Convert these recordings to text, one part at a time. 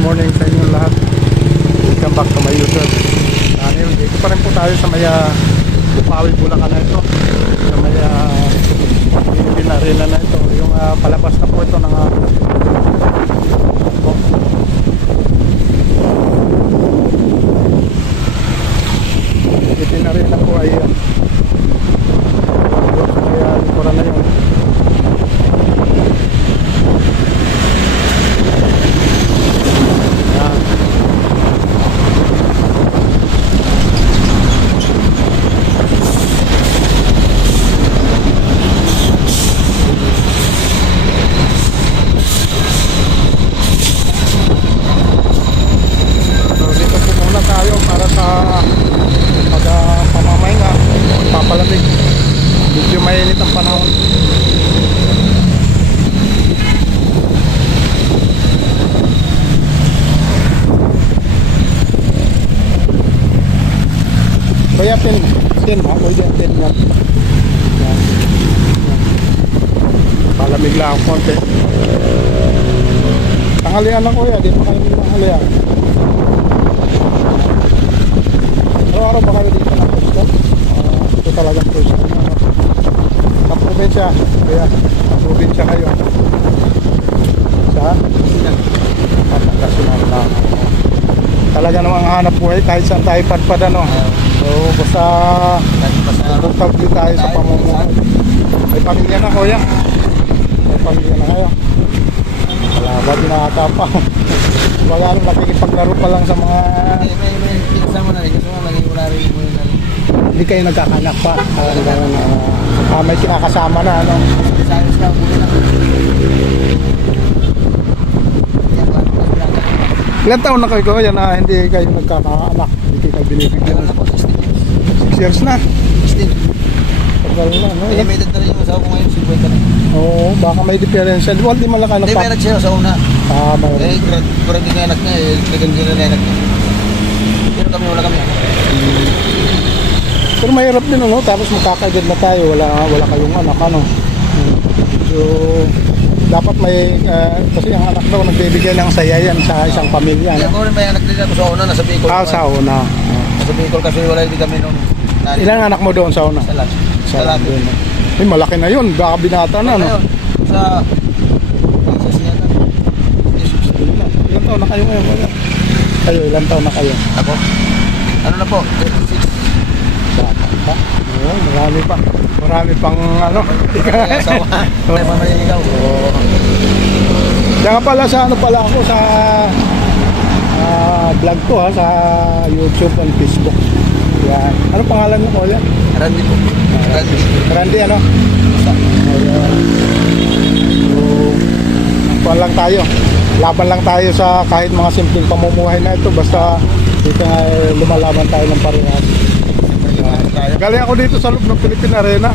good morning sa inyong lahat. Welcome back to my YouTube. Ngayon, dito pa rin po tayo sa may Bukawi, Bulacan na ito. Sa may Philippine Arena na ito. Yung palabas na po ito ng Philippine Arena po ay sa may likuran na yun. Papalamig, medyo mainit ang panahon. Kaya pin ha, pwede pin yan. Palamig lang ang konti. Tanghalian lang kuya, di pa kayo tanghalian. Araw-araw ba kayo dito ng pwesto? Ito talagang pwesto sa probinsya. Kaya sa probinsya kayo. Sa Pangasinan na talaga namang hanap buhay kahit saan tayo padpad ano. So basta komportable tayo sa pamumuhay. May pamilya na kuya. May pamilya na kayo. Wala ba din nakakapa. Wala nang nakikipaglaro pa lang sa mga may pinsan mo na rin. Gusto mo maging wala rin mo na rin. hindi kayo nagkakanak pa. May kinakasama na ano. Sayos lang muna lang. Ilan taon na kayo ko yan na hindi kayo nagkakaanak? Hindi kayo binibigyan. Ano na po, 6 years na. 16. Tagal na no? Kaya may edad na rin yung asawa ko ngayon, 50 na. Oo, baka may diferensya. Di malaki Hindi, may anak siya sa una. Mayroon. Kurang din yung anak niya, legal din na anak niya. Pero kami, wala kami. Pero mahirap din ano, tapos magkakaedad na tayo, wala kayong anak ano. So dapat may kasi ang anak daw nagbibigay ng saya yan sa isang pamilya. Kaya ko rin may anak din ako sa una, nasa Bicol. Sa una. Nasa Bicol kasi wala din kami nung Ilang anak mo doon sa una? Sa lahat. Malaki na yun, baka binata na no? Sa niya na. Ilang taon na kayo ngayon? Kayo, ilang taon na kayo? Ako? Ano na po? 36. Oo, marami pang ano. May mamaligaw. Kaya pala sa ano pala ako sa vlog ko sa YouTube and Facebook. Yan. Ano pangalan mo kuya? Randy po. Randy ano? Ayan. So, lang tayo. Laban lang tayo sa kahit mga simpleng pamumuhay na ito. Basta dito nga lumalaban tayo ng parehas. Galing ako dito sa loob ng Philippine Arena.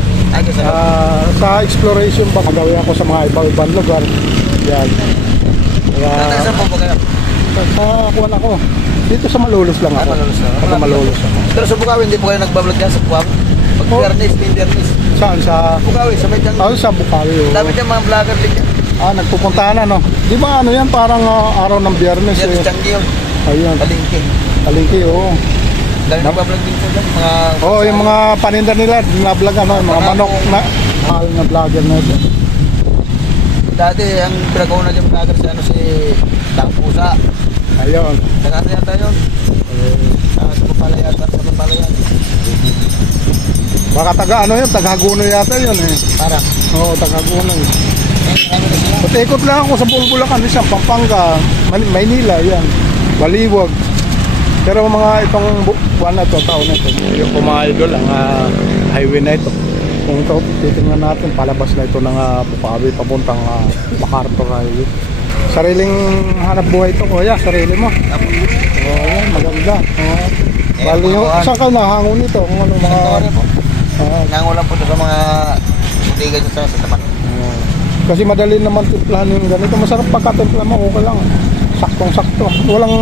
Sa exploration pa. Magawin ako sa mga iba-ibang lugar. Yan. Saan po ba kayo? Kuwan ako. Dito sa Malolos lang ako. Sa Malolos ako. Pero sa Bukawi, hindi po kayo nagbablog dyan sa Bukawi? Pag-Biyernes, Biyernes. Saan? Sa Bukawi, sa may dyan. sa Bukawi. Dami dyan mga vlogger din yan. Nagpupuntahan ano. Di ba ano yan? Parang araw ng Biyernes. Biyernes Changi yun. Ayun. Palingki, oo. Dami nagbablog din po dyan. Yung mga paninda nila, na-vlog ano, mga manok na mahal na vlogger na ito. Dati, ang pinag-una dyan vlogger si Tangpusa. Ayun. Nagkata yata yun. Sa Papalayan. Baka taga-Haguno yata yun eh. Para? Oo, Taga-Haguno. Ano na sila? Patikot lang ako sa Bulacan, isang Pampanga, Maynila, yan. Baliwag. Pero mga itong buwan na ito, taon na ito, yung mga idol, ang highway na ito. Kung ito, titingnan natin, palabas na ito ng Bukawi, papuntang MacArthur Highway. Sariling hanap buhay ito, kuya, sarili mo. Oo, yan, maganda. Bali, saan ka nahangon nito? Kung ano mga... Nangulang po ito sa mga butigan sa tapat. Kasi madali naman timplahan yung ganito. Masarap pagka-timpla mo, okay lang. Saktong-sakto. Walang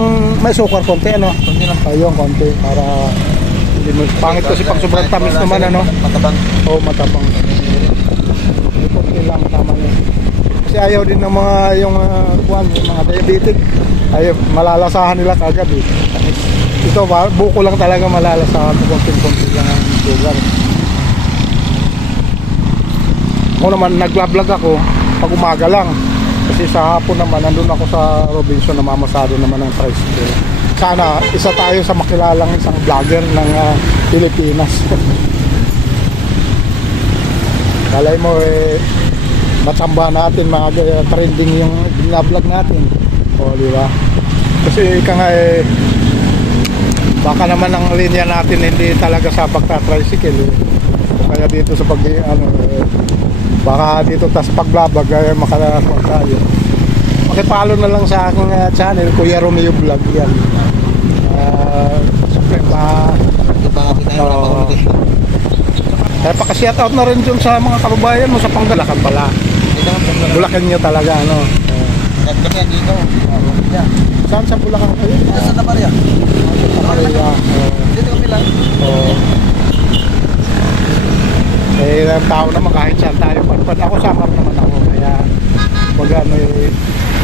may sukar konti, ano? Konti lang. Ayun, konti. Para hindi mo... Pangit kasi pag sobrang tamis naman, ano? Matabang. Oo, matabang. Konti lang, tama niya. Kasi Kasi ayaw din ng mga yung mga diabetic. Ay malalasahan nila kagad eh. Ito buko lang talaga malalasahan, konting-konti lang ang sugar. Ako naman nagla-vlog ako pag umaga lang. Kasi sa hapon naman nandun ako sa Robinson, namamasado naman ng tricycle. Sana isa tayo sa makilalang isang vlogger ng Pilipinas. Kalay mo matamba natin, mga trending yung binablog natin. O di ba? Kasi ika nga baka naman ang linya natin hindi talaga sa pagta-tricycle kaya dito sa baka dito tas paglabag ay makalakuan tayo. Pakipalo na lang sa aking channel, Kuya Romeo Vlog yan. Siyempre kaya paka-shoutout na rin dyan sa mga kababayan mo sa Panggalakan pala. Bulacan nyo talaga, ano? Kami dito. Saan sa Bulacan kayo? Sa Tabarya. Tabarya. Dito kami lang. Ang tao naman kahit saan tayo padpad. Ako samar naman ako. Kaya pag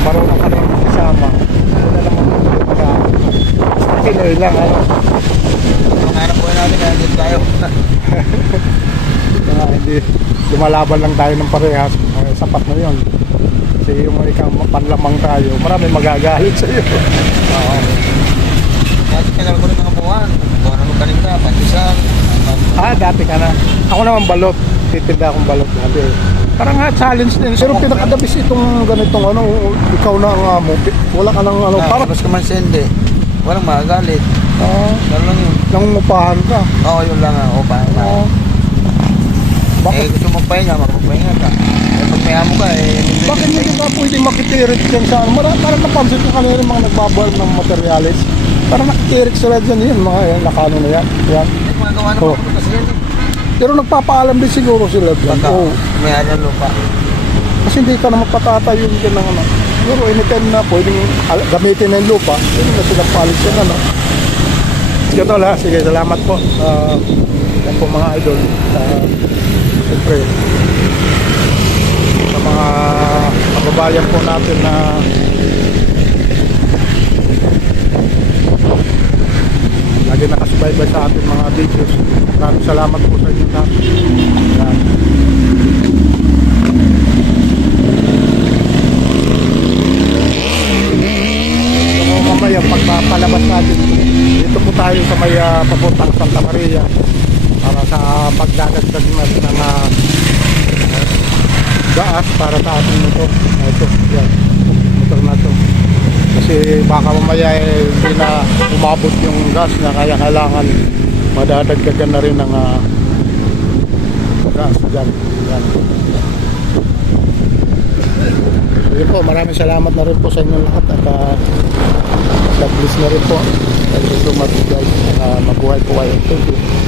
marunong ka rin kasama. Wala naman Pinoy lang. Hanap po natin kaya dito tayo. Hindi lumalaban lang tayo ng parehas. Sapat na yun. Kasi yung ikaw panlamang tayo, marami magagalit sa iyo. Oo. Dati kailangan ko rin mga buwan. Kung ano kanina, pantisan. Dati ka na. Ako naman balot. Titinda akong balot dati. Parang challenge din. Pero pinakadabis itong ganitong ikaw na ang amo. Wala ka nang Para mas kaman sende. Walang magagalit. Ganun lang yun. Nangungupahan ka. Oo, yun lang ang upahan na. Bakit? Gusto mong pahinga, magpapahinga ka. Pag may amo ka, Bakit hindi ka pwedeng makitirik dyan sa Parang napansin ko kanina mga nagbabal ng materialis. Parang nakitirik sila dyan yun. Mga nakano na yan. Yan. Magawa naman ako kasi yan. Pero nagpapaalam din siguro sila dyan. May ano lupa. Kasi hindi ka na magpatatayo dyan ng Siguro anytime na pwedeng gamitin na yung lupa. Hindi na sila palis yan Ito lang. Sige, salamat po. Yan po mga idol. Siyempre sa mga kababayan po natin na lagi nakasubaybay sa ating mga videos. Maraming salamat po sa inyo lahat. Yan. So, mamaya pagpapalabas natin dito po tayo sa may papuntang Santa Maria para sa pagdadagdag natin ng gas para sa ating motor. Ito, yan, motor na to. Kasi baka mamaya hindi na umabot yung gas na kaya kailangan madadagdagan na rin ng gas dyan. Yan. So yun po, maraming salamat na rin po sa inyong lahat at God bless na rin po. Thank you so much guys. Mabuhay po kayo. Thank you.